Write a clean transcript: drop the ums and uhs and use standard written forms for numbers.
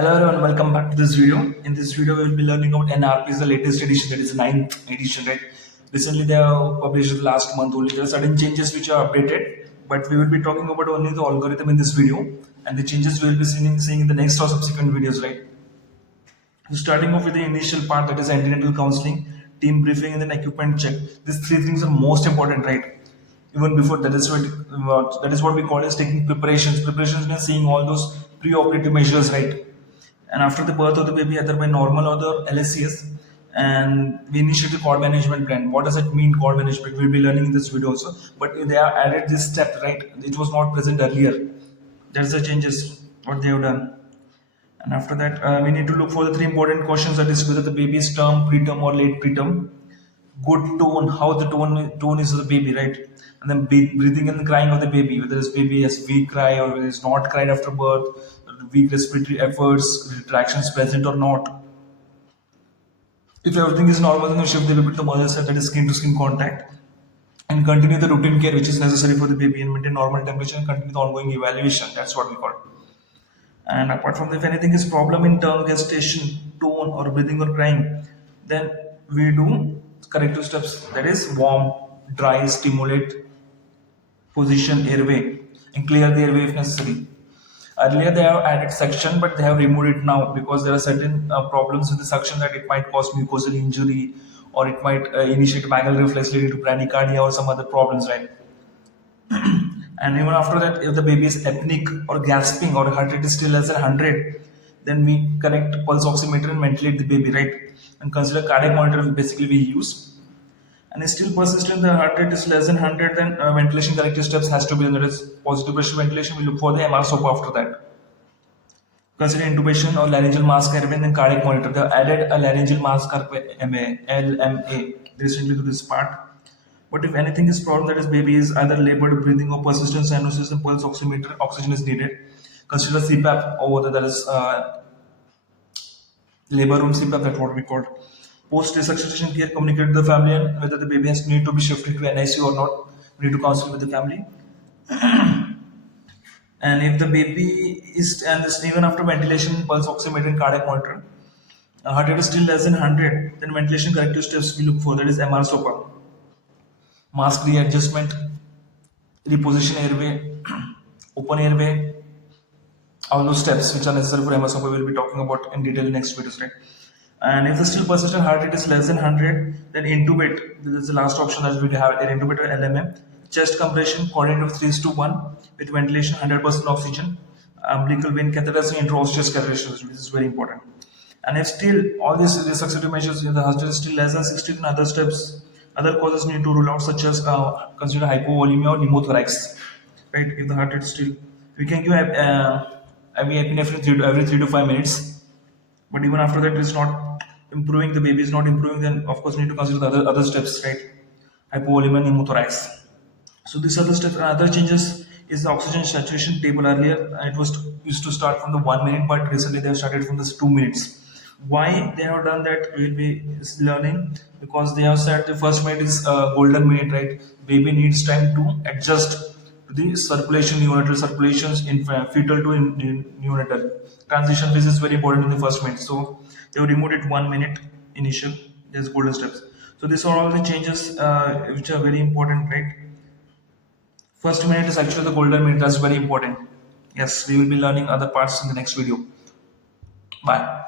Hello everyone, welcome back to this video. In this video, we will be learning about NRP, the latest edition, that is the 9th edition, right? Recently, they have published it last month only. There are certain changes which are updated, but we will be talking about only the algorithm in this video, and the changes we will be seeing in the next or subsequent videos, right? So starting off with the initial part, that is antenatal counseling, team briefing, and then equipment check. These three things are most important, right? Even before that is what we call as taking preparations. Preparations means seeing all those pre-operative measures, right? And after the birth of the baby, either by normal or the LSCS, and we initiate the cord management plan. What does it mean, cord management? We'll be learning in this video also. But they have added this step, right? It was not present earlier. That's the changes what they have done. And after that, we need to look for the three important questions, that is whether the baby is term, preterm, or late preterm. Good tone, how the tone is of the baby, right? And then breathing and crying of the baby, whether this baby has weak cry or whether it's not cried after birth, weak respiratory efforts, retractions present or not. If everything is normal, then we shift the baby to the mother's side, that is skin to skin contact, and continue the routine care which is necessary for the baby and maintain normal temperature and continue the ongoing evaluation. That's what we call it. And apart from that, if anything is problem in tongue, gestation, tone, or breathing or crying, then we do corrective steps. That is warm, dry, stimulate, position airway, and clear the airway if necessary. Earlier they have added suction, but they have removed it now because there are certain problems with the suction that it might cause mucosal injury or it might initiate vagal reflex leading to bradycardia or some other problems, right? And even after that, if the baby is apneic or gasping or heart rate is still less than 100, then we connect pulse oximeter and ventilate the baby, right? And consider cardiac monitor basically we use. And is still persistent, the heart rate is less than 100, then ventilation corrective steps has to be done. That is positive pressure ventilation. We look for the MR SOAP after that. Consider intubation or laryngeal mask airway and then cardiac monitor. They have added a laryngeal mask airway, LMA, recently to this part. But if anything is problem, that is baby is either labored breathing or persistent cyanosis and pulse oximeter, oxygen is needed. Consider CPAP over there, that is labor room CPAP, that's what we call. Post resuscitation care, communicate with the family and whether the baby has need to be shifted to NICU or not. We need to counsel with the family. And if the baby is, and this, even after ventilation, pulse oximeter and cardiac monitor, heart rate is still less than 100, then ventilation corrective steps we look for, that is MR SOPA. Mask readjustment, reposition airway, open airway, all those steps which are necessary for MR SOPA we will be talking about in detail in next videos, right? And if the still persistent heart rate is less than 100, then intubate. This is the last option that we have, an intubator LMM. Chest compression, coordinate of 3:1 with ventilation, 100% oxygen. Umbilical vein catheters and intraosseous catheters, which is very important. And if still all these resuscitative measures, if the heart rate is still less than 60, then other steps, other causes need to rule out, such as consider hypovolemia or pneumothorax. Right? If the heart rate is still, we can give epinephrine every 3 to 5 minutes. But even after that, it's not improving, the baby is not improving, then of course we need to consider the other steps, right? Hypovolemia, pneumothorax. So these other steps and other changes is the oxygen saturation table. Earlier it was used to start from the 1 minute, but recently they have started from this 2 minutes. Why they have done that, we will be learning, because they have said the first minute is golden minute, right? Baby needs time to adjust to the circulation, neonatal circulations in fetal to in neonatal. Transition phase is very important in the first minute. So they have removed it 1 minute initial. There's golden steps. So these are all the changes which are very important, right? First minute is actually the golden minute. That's very important. Yes, we will be learning other parts in the next video. Bye.